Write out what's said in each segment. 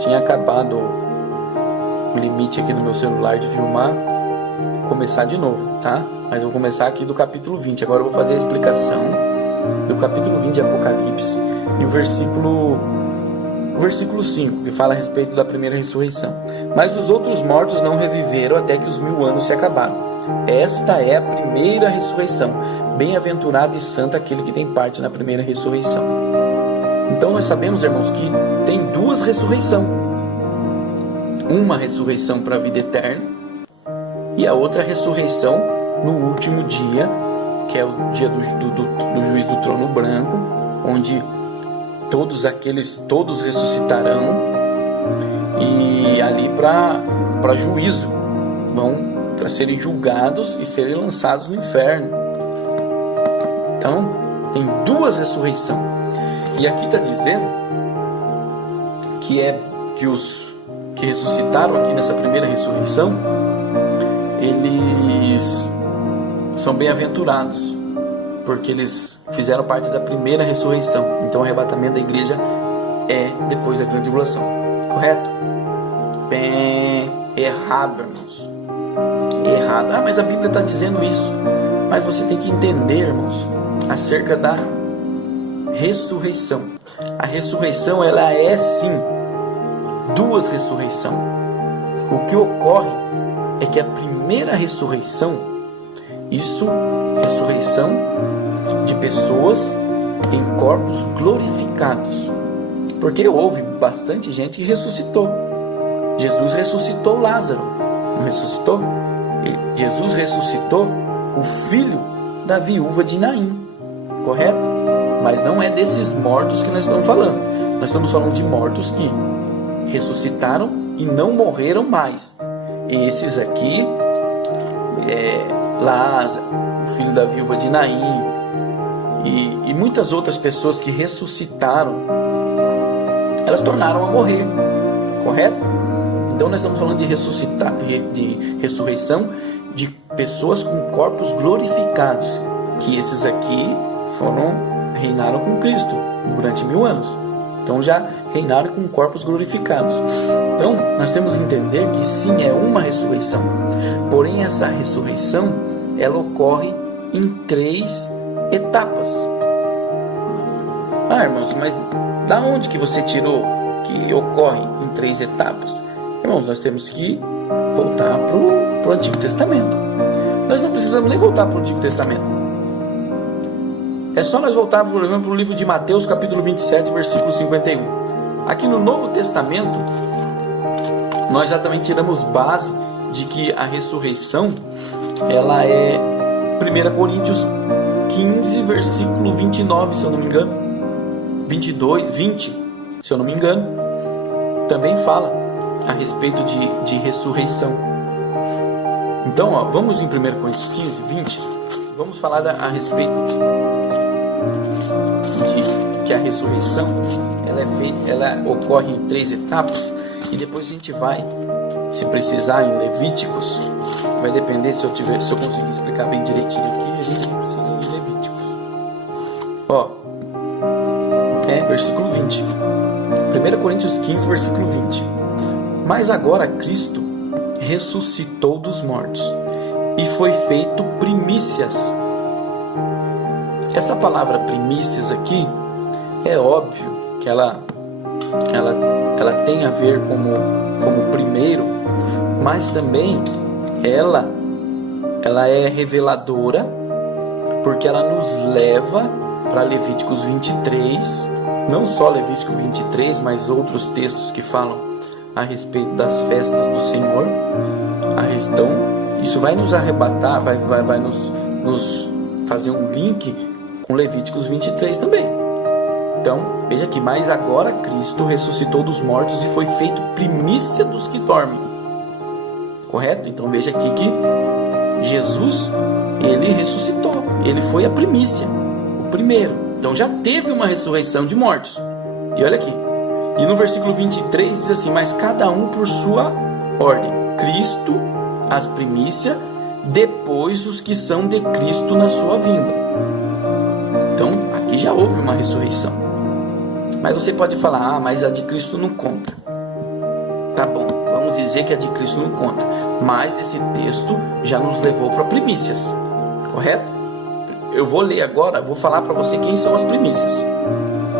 tinha acabado o limite aqui no meu celular de filmar, começar de novo, tá? Mas eu vou começar aqui do capítulo 20. Agora eu vou fazer a explicação do capítulo 20 de Apocalipse e o versículo 5, que fala a respeito da primeira ressurreição. Mas os outros mortos não reviveram até que os 1000 anos se acabaram. Esta é a primeira ressurreição. Bem-aventurado e santo aquele que tem parte na primeira ressurreição. Então nós sabemos, irmãos, que tem duas ressurreições. Uma ressurreição para a vida eterna e a outra ressurreição no último dia, que é o dia do juiz do trono branco, onde todos ressuscitarão e ali para juízo, vão para serem julgados e serem lançados no inferno. Então tem duas ressurreições. E aqui está dizendo que os que ressuscitaram aqui nessa primeira ressurreição, eles são bem-aventurados, porque eles fizeram parte da primeira ressurreição. Então o arrebatamento da igreja é depois da grande tribulação. Correto? Bem errado, irmãos. Errado. Ah, mas a Bíblia está dizendo isso. Mas você tem que entender, irmãos, acerca da ressurreição. A ressurreição, ela é sim duas ressurreições. O que ocorre é que a primeira ressurreição, ressurreição de pessoas em corpos glorificados, porque houve bastante gente que ressuscitou. Jesus ressuscitou Lázaro, não ressuscitou? Jesus ressuscitou o filho da viúva de Naim, correto? Mas não é desses mortos que nós estamos falando. Nós estamos falando de mortos que ressuscitaram e não morreram mais. E esses aqui, Lázaro, o filho da viúva de Naim, e muitas outras pessoas que ressuscitaram, elas tornaram a morrer, correto? Então nós estamos falando de ressurreição de pessoas com corpos glorificados, que esses aqui reinaram com Cristo durante 1000 anos. Então já reinaram com corpos glorificados. Então nós temos que entender que sim, é uma ressurreição. Porém essa ressurreição, ela ocorre em 3 etapas. Ah, irmãos, mas da onde que você tirou que ocorre em 3 etapas? Irmãos, nós temos que voltar para o Antigo Testamento. Nós não precisamos nem voltar para o Antigo Testamento. É só nós voltarmos, por exemplo, para o livro de Mateus, capítulo 27, versículo 51. Aqui no Novo Testamento, nós já também tiramos base de que a ressurreição, ela é 1 Coríntios 15, versículo 29, se eu não me engano. 20, se eu não me engano. Também fala a respeito de ressurreição. Então, vamos em 1 Coríntios 15, 20. Vamos falar a respeito de que a ressurreição ela ocorre em 3 etapas, e depois a gente vai, se precisar, em Levíticos. Vai depender se eu conseguir explicar bem direitinho aqui, a gente precisa ir em Levíticos. Versículo 20. 1 Coríntios 15, versículo 20. Mas agora Cristo ressuscitou dos mortos e foi feito primícias. Essa palavra primícias aqui, é óbvio que ela tem a ver como primeiro, mas também ela é reveladora, porque ela nos leva para Levíticos 23, não só Levítico 23, mas outros textos que falam a respeito das festas do Senhor. Então, isso vai nos arrebatar, vai nos fazer um link com Levíticos 23 também. Então, veja aqui, mas agora Cristo ressuscitou dos mortos e foi feito primícia dos que dormem. Correto? Então veja aqui que Jesus, ele ressuscitou, ele foi a primícia, o primeiro. Então já teve uma ressurreição de mortos. E olha aqui, e no versículo 23 diz assim: mas cada um por sua ordem, Cristo as primícias, depois os que são de Cristo na sua vinda. Então aqui já houve uma ressurreição. Mas você pode falar: mas a de Cristo não conta. Tá bom, vamos dizer que a de Cristo não conta, mas esse texto já nos levou para primícias, correto? Eu vou ler agora, vou falar para você quem são as primícias,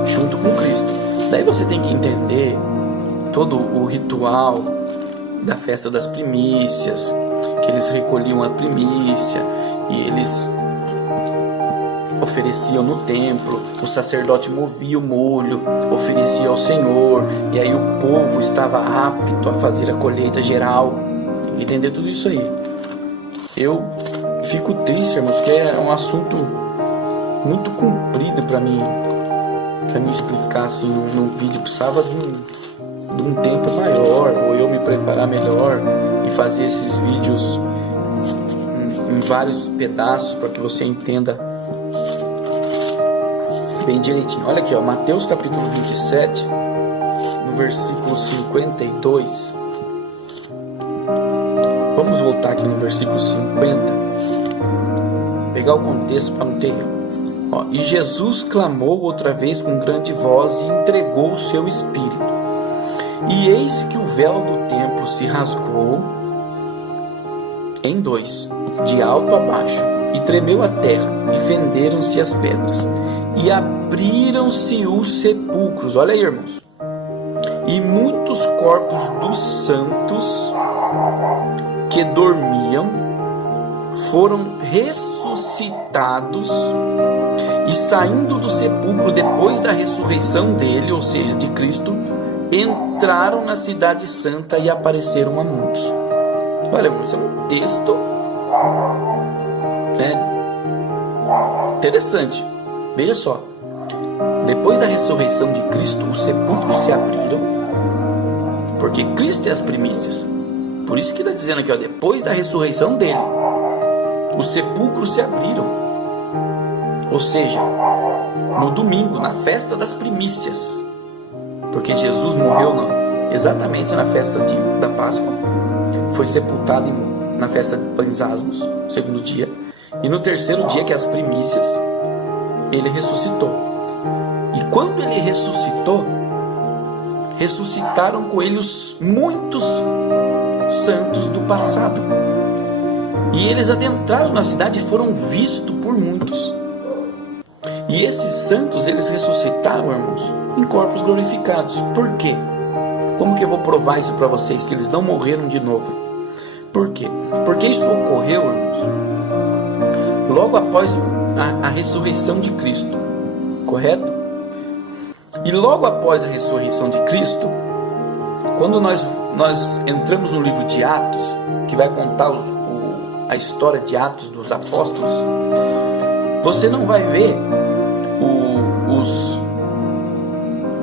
junto com Cristo. Daí você tem que entender todo o ritual da festa das primícias, que eles recolhiam a primícia e eles ofereciam no templo, o sacerdote movia o molho, oferecia ao Senhor, e aí o povo estava apto a fazer a colheita geral. Tem que entender tudo isso aí. Eu fico triste, irmãos, porque é um assunto muito comprido para mim explicar assim num vídeo. Precisava de um tempo maior, ou eu me preparar melhor e fazer esses vídeos em vários pedaços para que você entenda bem direitinho. Olha aqui, ó, Mateus capítulo 27, no versículo 52. Vamos voltar aqui no versículo 50, pegar o contexto para não ter erro. Ó, e Jesus clamou outra vez com grande voz e entregou o seu espírito. E eis que o véu do templo se rasgou em dois, de alto a baixo, e tremeu a terra, e fenderam-se as pedras, e abriram-se os sepulcros. Olha aí, irmãos. E muitos corpos dos santos que dormiam foram ressuscitados, e saindo do sepulcro depois da ressurreição dele, ou seja, de Cristo, entraram na cidade santa e apareceram a muitos. Olha, irmãos, é um texto interessante. Veja só, depois da ressurreição de Cristo, os sepulcros se abriram, porque Cristo é as primícias. Por isso que está dizendo aqui, ó, depois da ressurreição dele, os sepulcros se abriram. Ou seja, no domingo, na festa das primícias, porque Jesus morreu exatamente na festa da Páscoa, foi sepultado na festa de Pães Asmos, segundo dia, e no terceiro dia, que é as primícias, ele ressuscitou. E quando ele ressuscitou, ressuscitaram com ele muitos santos do passado. E eles adentraram na cidade e foram vistos por muitos. E esses santos, eles ressuscitaram, irmãos, em corpos glorificados. Por quê? Como que eu vou provar isso para vocês, que eles não morreram de novo? Por quê? Porque isso ocorreu, irmãos, logo após a ressurreição de Cristo, correto? E logo após a ressurreição de Cristo, quando nós entramos no livro de Atos, que vai contar a história de Atos dos Apóstolos, você não vai ver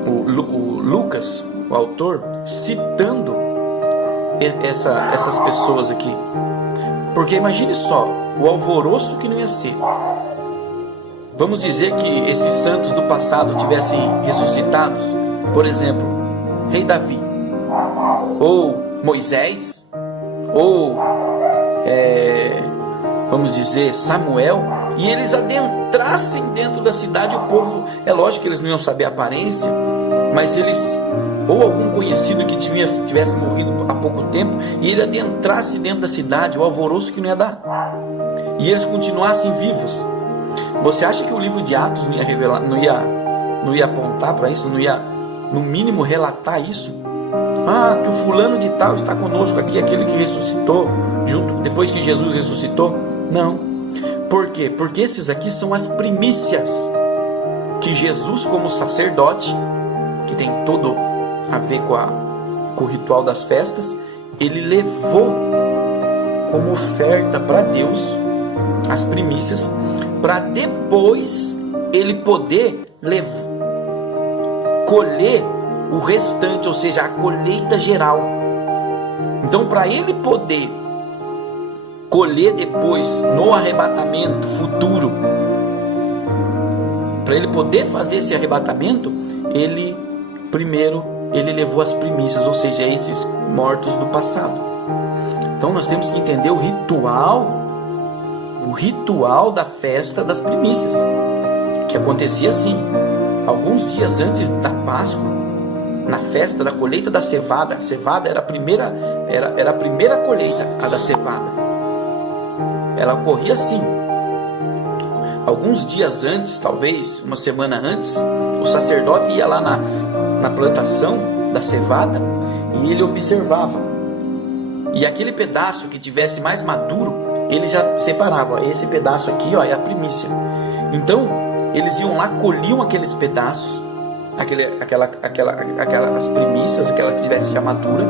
o Lucas, o autor, citando essas pessoas aqui. Porque imagine só, o alvoroço que não ia ser. Vamos dizer que esses santos do passado tivessem ressuscitados, por exemplo, Rei Davi, ou Moisés, ou vamos dizer Samuel, e eles adentrassem dentro da cidade. O povo, é lógico que eles não iam saber a aparência, mas eles, ou algum conhecido que tivesse morrido há pouco tempo, e ele adentrasse dentro da cidade, o alvoroço que não ia dar, e eles continuassem vivos. Você acha que o livro de Atos não ia revelar, não ia apontar para isso, não ia, no mínimo, relatar isso? Ah, que o fulano de tal está conosco aqui, aquele que ressuscitou depois que Jesus ressuscitou? Não. Por quê? Porque esses aqui são as primícias que Jesus, como sacerdote, que tem todo a ver com o ritual das festas, ele levou como oferta para Deus as primícias, para depois ele poder colher o restante, ou seja, a colheita geral. Então, para ele poder colher depois no arrebatamento futuro, para ele poder fazer esse arrebatamento, ele levou as primícias, ou seja, esses mortos do passado. Então nós temos que entender o ritual da festa das primícias, que acontecia assim, alguns dias antes da Páscoa. na festa da colheita da cevada. A cevada era a primeira colheita, a da cevada. Ela ocorria assim. Alguns dias antes, talvez uma semana antes, o sacerdote ia lá na plantação da cevada e ele observava. E aquele pedaço que tivesse mais maduro, ele já separava. Esse pedaço aqui, ó, é a primícia. Então, eles iam lá, colhiam aqueles pedaços, aquelas primícias, aquela que tivesse já madura,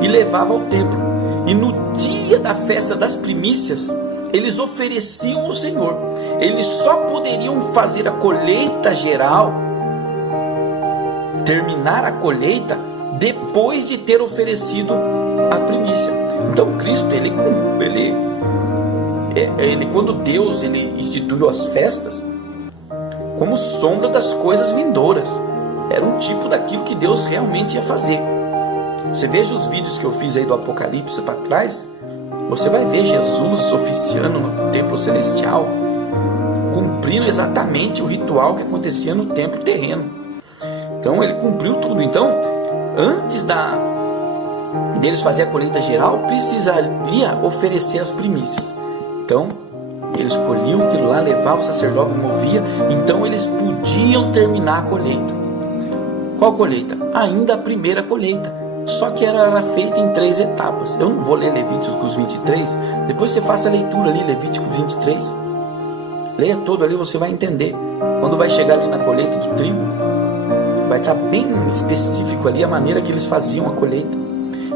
e levavam ao templo. E no dia da festa das primícias, eles ofereciam ao Senhor. Eles só poderiam fazer a colheita geral, terminar a colheita, depois de ter oferecido a primícia. Então Cristo, ele quando Deus instituiu as festas, como sombra das coisas vindouras, era um tipo daquilo que Deus realmente ia fazer. Você veja os vídeos que eu fiz aí do Apocalipse para trás, você vai ver Jesus oficiando no templo celestial, cumprindo exatamente o ritual que acontecia no templo terreno. Então ele cumpriu tudo. Então, antes deles fazer a colheita geral, precisaria oferecer as primícias. Então, eles colhiam aquilo lá, levavam, o sacerdote movia, então eles podiam terminar a colheita. Qual colheita? Ainda a primeira colheita. Só que era feita em 3 etapas. Eu não vou ler Levíticos 23. Depois você faça a leitura ali, Levíticos 23. Leia todo ali, você vai entender. Quando vai chegar ali na colheita do trigo, vai estar bem específico ali a maneira que eles faziam a colheita.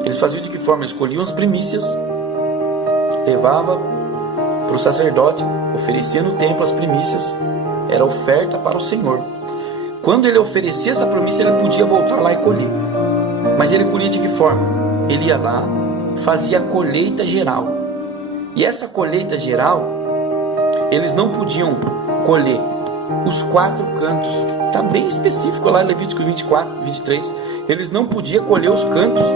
Eles faziam de que forma? Eles colhiam as primícias, levava para o sacerdote, oferecia no templo as primícias, era oferta para o Senhor. Quando ele oferecia essa primícia, ele podia voltar lá e colher. Mas ele colhia de que forma? Ele ia lá, fazia a colheita geral. E essa colheita geral, eles não podiam colher os 4 cantos. Está bem específico lá em Levíticos 24, 23. Eles não podiam colher os cantos,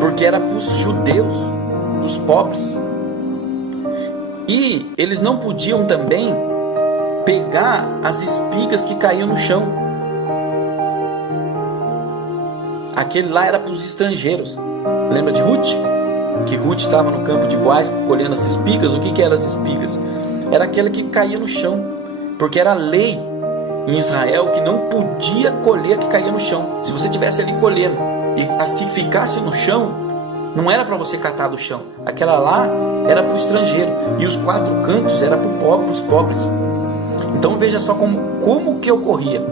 porque era para os judeus, os pobres. E eles não podiam também pegar as espigas que caíam no chão. Aquele lá era para os estrangeiros. Lembra de Ruth? Que Ruth estava no campo de Boaz colhendo as espigas. O que eram as espigas? Era aquela que caía no chão, porque era lei em Israel que não podia colher a que caía no chão. Se você estivesse ali colhendo e as que ficasse no chão, não era para você catar do chão. Aquela lá era para o estrangeiro, e os 4 cantos era para os pobres. Então veja só como que ocorria.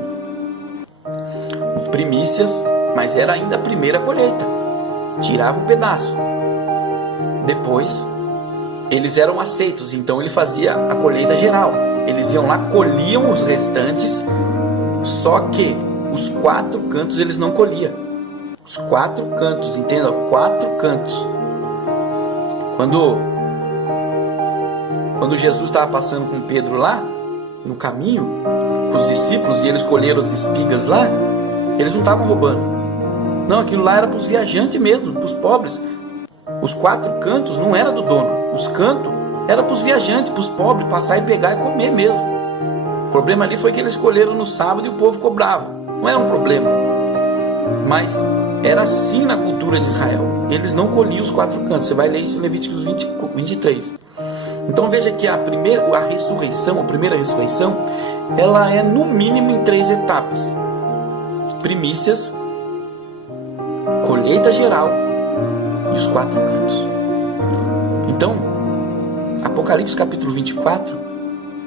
Primícias, mas era ainda a primeira colheita. Tirava um pedaço. Depois, eles eram aceitos, então ele fazia a colheita geral. Eles iam lá, colhiam os restantes, só que os 4 cantos eles não colhiam. Os 4 cantos, entenda? 4 cantos. Quando Jesus estava passando com Pedro lá, no caminho, com os discípulos, e eles colheram as espigas lá, eles não estavam roubando. Não, aquilo lá era para os viajantes mesmo, para os pobres. Os 4 cantos não era do dono. Os cantos era para os viajantes, para os pobres, passar e pegar e comer mesmo. O problema ali foi que eles colheram no sábado e o povo cobrava. Não era um problema. Mas era assim na cultura de Israel. Eles não colhiam os 4 cantos. Você vai ler isso em Levíticos 23. Então veja que a primeira ressurreição, ela é no mínimo em 3 etapas. Primícias, colheita geral e os 4 cantos. Então, Apocalipse capítulo 24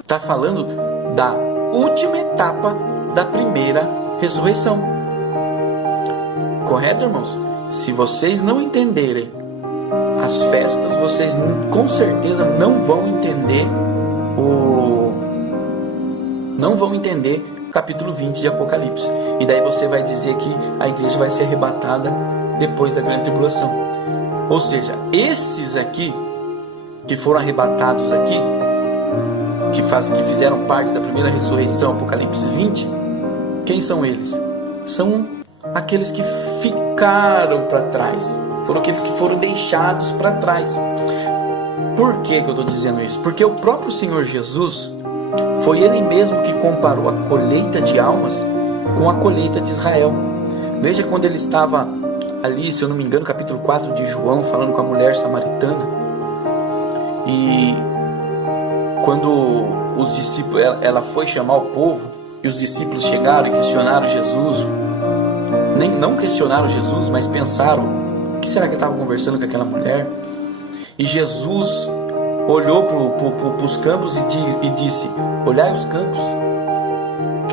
está falando da última etapa da primeira ressurreição. Correto, irmãos? Se vocês não entenderem as festas, vocês com certeza não vão entender o capítulo 20 de Apocalipse. E daí você vai dizer que a igreja vai ser arrebatada depois da grande tribulação. Ou seja, esses aqui que foram arrebatados aqui, que fizeram parte da primeira ressurreição, Apocalipse 20, quem são eles? São aqueles que ficaram para trás, foram aqueles que foram deixados para trás. Por que eu estou dizendo isso? Porque o próprio Senhor Jesus, foi Ele mesmo que comparou a colheita de almas com a colheita de Israel. Veja quando ele estava ali, se eu não me engano, capítulo 4 de João, falando com a mulher samaritana, e quando os discípulos, ela foi chamar o povo, e os discípulos chegaram e questionaram Jesus, não questionaram Jesus, mas pensaram, o que será que ele estava conversando com aquela mulher? E Jesus olhou para os campos e disse: olhai os campos,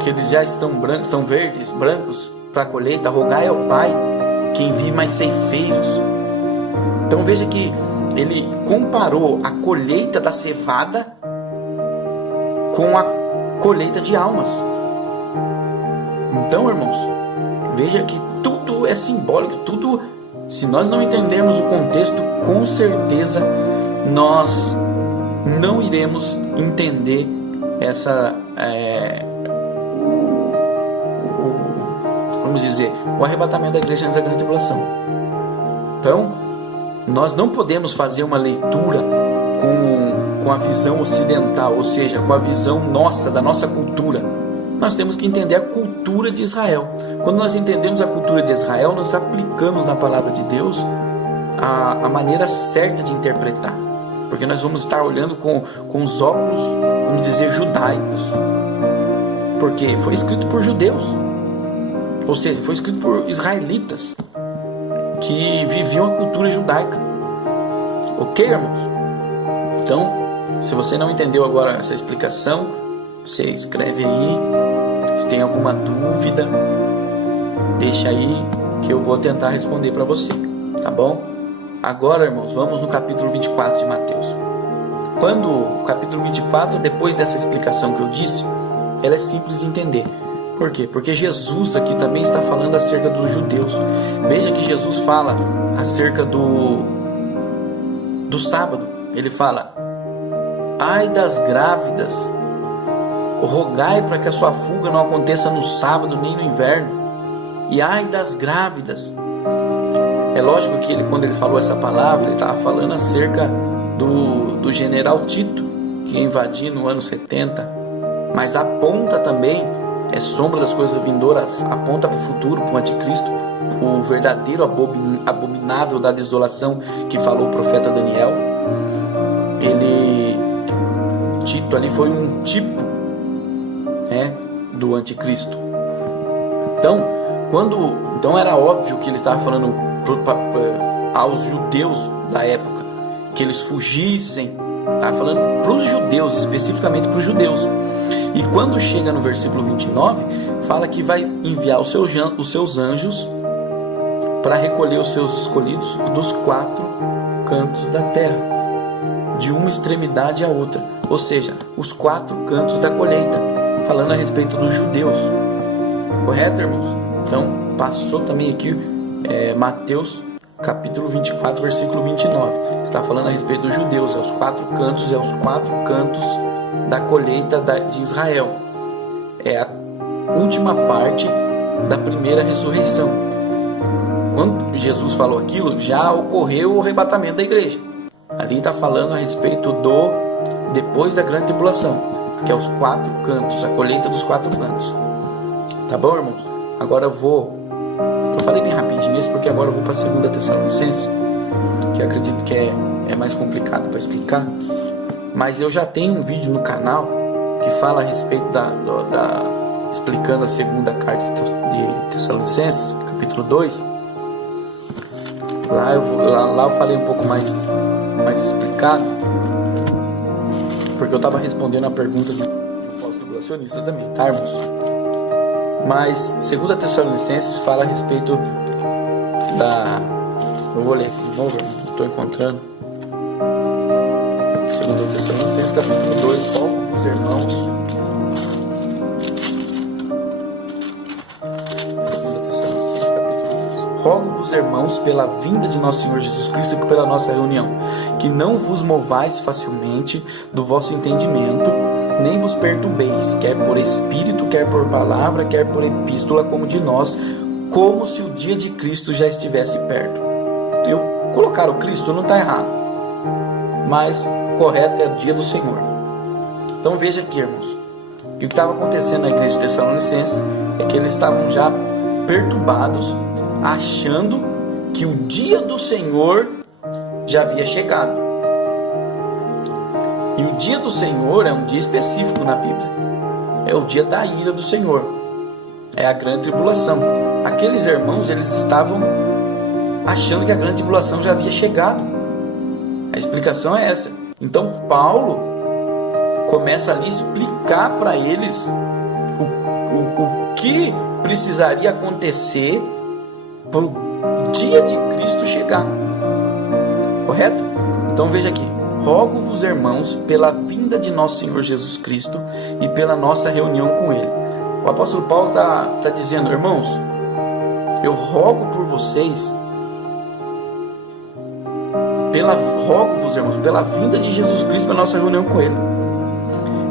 que eles já estão brancos, estão verdes, brancos para a colheita, rogai ao Pai que envie mais ceifeiros. Então veja que ele comparou a colheita da cevada com a colheita de almas. Então, irmãos, veja que tudo é simbólico, tudo, se nós não entendermos o contexto, com certeza nós não iremos entender essa, vamos dizer, o arrebatamento da igreja antes da grande tribulação. Então, nós não podemos fazer uma leitura com a visão ocidental, ou seja, com a visão nossa, da nossa cultura. Nós temos que entender a cultura de Israel. Quando nós entendemos a cultura de Israel, nós aplicamos na palavra de Deus a maneira certa de interpretar, porque nós vamos estar olhando com os óculos, vamos dizer, judaicos, porque foi escrito por judeus, ou seja, foi escrito por israelitas que viviam a cultura judaica. Ok, irmãos? Então, se você não entendeu agora essa explicação, você escreve aí. Se tem alguma dúvida, deixa aí que eu vou tentar responder para você, tá bom? Agora, irmãos, vamos no capítulo 24 de Mateus. Quando o capítulo 24, depois dessa explicação que eu disse, ela é simples de entender. Por quê? Porque Jesus aqui também está falando acerca dos judeus. Veja que Jesus fala acerca do sábado. Ele fala: ai das grávidas, rogai para que a sua fuga não aconteça no sábado nem no inverno. E ai das grávidas. É lógico que quando ele falou essa palavra, ele estava falando acerca do general Tito, que invadiu no ano 70, mas aponta também, é sombra das coisas vindouras, aponta para o futuro, para o anticristo, o verdadeiro abominável da desolação que falou o profeta Daniel. Tito ali foi um tipo, do anticristo. Então era óbvio que ele estava falando aos judeus da época, que eles fugissem. Estava falando para os judeus, especificamente para os judeus. E quando chega no versículo 29, fala que vai enviar os seus anjos para recolher os seus escolhidos dos 4 cantos da terra, de uma extremidade à outra, ou seja, os 4 cantos da colheita, falando a respeito dos judeus. Correto, irmãos? Então, passou também aqui Mateus capítulo 24, versículo 29. Está falando a respeito dos judeus, aos 4 cantos, aos 4 cantos da colheita de Israel. É a última parte da primeira ressurreição. Quando Jesus falou aquilo, já ocorreu o arrebatamento da igreja. Ali está falando a respeito depois da grande tribulação, que é os 4 cantos, a colheita dos 4 cantos. Tá bom, irmãos? Agora eu falei bem rapidinho isso, porque agora eu vou para a 2 Tessalonicenses, que eu acredito que é mais complicado para explicar. Mas eu já tenho um vídeo no canal que fala a respeito explicando a 2ª carta de Tessalonicenses, capítulo 2. Lá eu falei um pouco mais explicado, porque eu estava respondendo a pergunta de um pós-tribulacionista também, tá, irmãos? Mas 2 Tessalonicenses fala a respeito eu vou ler aqui de novo, não estou encontrando. 2 Tessalonicenses capítulo 2, rogo os irmãos. 2 Tessalonicenses capítulo 2. Rogo-vos, irmãos, pela vinda de nosso Senhor Jesus Cristo e pela nossa reunião, que não vos movais facilmente do vosso entendimento, nem vos perturbeis, quer por espírito, quer por palavra, quer por epístola, como de nós, como se o dia de Cristo já estivesse perto. Eu colocar o Cristo não está errado, mas correto é o dia do Senhor. Então veja aqui, irmãos, E o que estava acontecendo na igreja de Tessalonicenses é que eles estavam já perturbados, achando que o dia do Senhor já havia chegado. E o dia do Senhor é um dia específico na Bíblia. É o dia da ira do Senhor. É a grande tribulação. Aqueles irmãos, eles estavam achando que a grande tribulação já havia chegado. A explicação é essa. Então Paulo começa ali a explicar para eles o que precisaria acontecer para o dia de Cristo chegar. Correto? Então veja aqui. Rogo-vos, irmãos, pela vinda de nosso Senhor Jesus Cristo e pela nossa reunião com Ele. O apóstolo Paulo está dizendo, irmãos, eu rogo por vocês, rogo-vos, irmãos, pela vinda de Jesus Cristo, pela nossa reunião com Ele.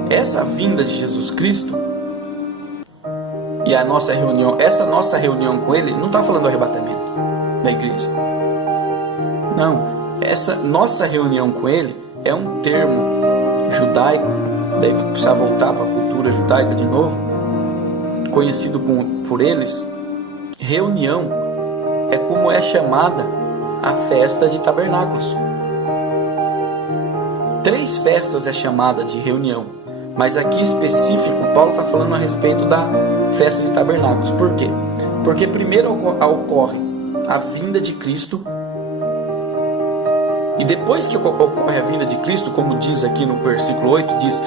Essa vinda de Jesus Cristo e a nossa reunião, essa nossa reunião com Ele, não está falando do arrebatamento da igreja. Não. Essa nossa reunião com Ele é um termo judaico, deve precisar voltar para a cultura judaica de novo, conhecido por eles. Reunião é como é chamada a festa de tabernáculos. 3 festas é chamada de reunião, mas aqui específico, Paulo está falando a respeito da festa de tabernáculos. Por quê? Porque primeiro ocorre a vinda de Cristo, e depois que ocorre a vinda de Cristo, como diz aqui no versículo 8, diz,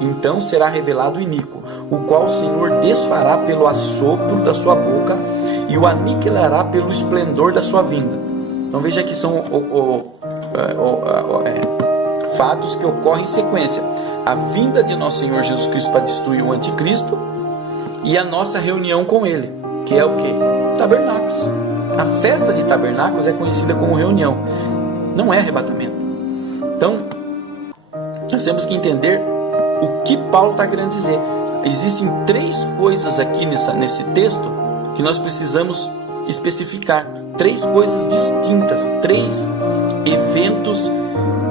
então será revelado o iníquo, o qual o Senhor desfará pelo assopro da sua boca e o aniquilará pelo esplendor da sua vinda. Então veja que são fatos que ocorrem em sequência. A vinda de nosso Senhor Jesus Cristo para destruir o anticristo e a nossa reunião com Ele, que é o que? Tabernáculos. A festa de tabernáculos é conhecida como reunião, não é arrebatamento. Então, nós temos que entender o que Paulo está querendo dizer. Existem 3 coisas aqui nesse texto que nós precisamos especificar. 3 coisas distintas, 3 eventos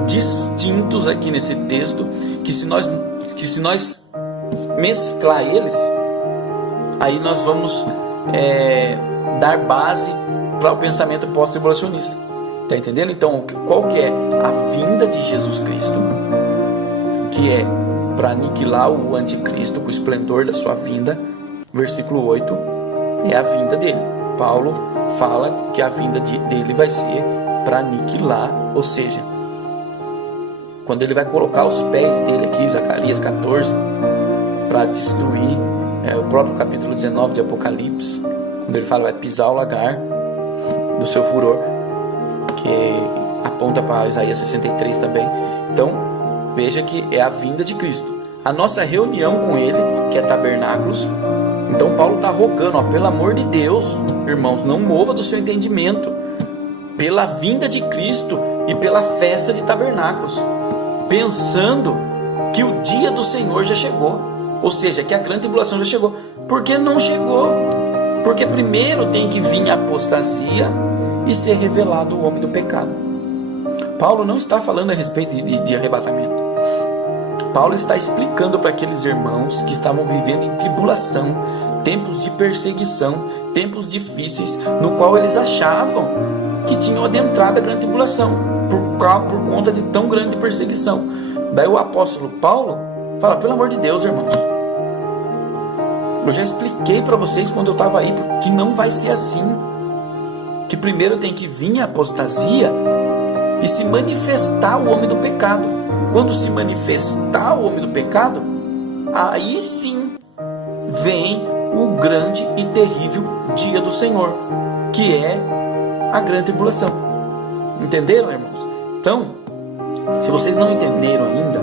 distintos aqui nesse texto, que se nós mesclar eles, aí nós vamos dar base para o pensamento pós-tribulacionista. Está entendendo? Então, qual que é a vinda de Jesus Cristo, que é para aniquilar o anticristo com o esplendor da sua vinda. Versículo 8 é a vinda dele. Paulo fala que a vinda dele vai ser para aniquilar, ou seja, quando ele vai colocar os pés dele aqui, Zacarias 14, para destruir, o próprio capítulo 19 de Apocalipse, quando ele fala vai pisar o lagar do seu furor, que aponta para Isaías 63 também. Então veja que é a vinda de Cristo, a nossa reunião com Ele, que é tabernáculos. Então Paulo está rogando, pelo amor de Deus, irmãos, não mova do seu entendimento, pela vinda de Cristo e pela festa de tabernáculos, pensando que o dia do Senhor já chegou, ou seja, que a grande tribulação já chegou. Porque não chegou, porque primeiro tem que vir a apostasia e ser revelado o homem do pecado. Paulo não está falando a respeito de arrebatamento. Paulo está explicando para aqueles irmãos que estavam vivendo em tribulação, tempos de perseguição, tempos difíceis, no qual eles achavam que tinham adentrado a grande tribulação, por conta de tão grande perseguição. Daí o apóstolo Paulo fala, pelo amor de Deus, irmãos, eu já expliquei para vocês quando eu estava aí, que não vai ser assim, que primeiro tem que vir a apostasia e se manifestar o homem do pecado. Quando se manifestar o homem do pecado, aí sim vem o grande e terrível dia do Senhor, que é a grande tribulação. Entenderam, irmãos? Então, se vocês não entenderam ainda,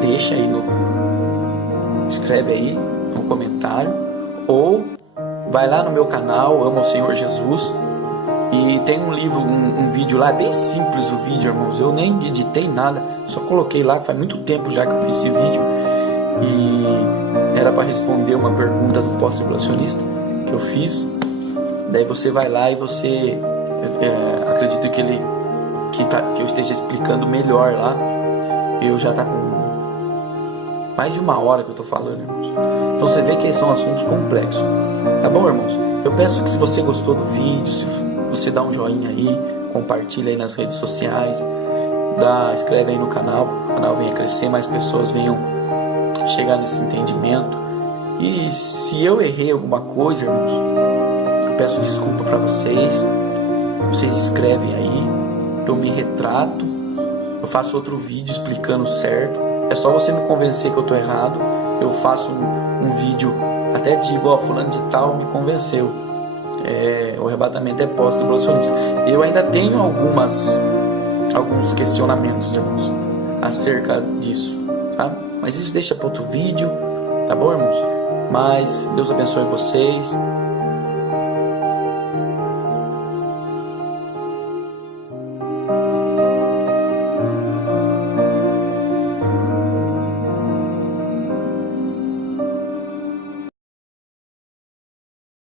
deixa aí escreve aí no comentário, ou vai lá no meu canal, Amo ao Senhor Jesus, e tem um livro, um vídeo lá, é bem simples o vídeo, irmãos, eu nem editei nada, só coloquei lá, faz muito tempo já que eu fiz esse vídeo, e era para responder uma pergunta do pós-tribulacionista que eu fiz. Daí você vai lá e você, acredito que eu esteja explicando melhor lá, eu já tá com mais de 1 hora que eu tô falando, irmãos. Então você vê que são assuntos complexos. Tá bom, irmãos? Eu peço que, se você gostou do vídeo, se você dá um joinha aí, compartilha aí nas redes sociais, inscreve aí no canal, para o canal venha crescer, mais pessoas venham chegar nesse entendimento. E se eu errei alguma coisa, irmãos, eu peço desculpa para vocês. Vocês escrevem aí, eu me retrato, eu faço outro vídeo explicando certo. É só você me convencer que eu tô errado, eu faço um vídeo, até digo, ó, fulano de tal me convenceu, o arrebatamento é pós-tribulacionista. Eu ainda tenho alguns questionamentos, irmãos, acerca disso, tá? Mas isso deixa para outro vídeo, tá bom, irmãos? Mas Deus abençoe vocês.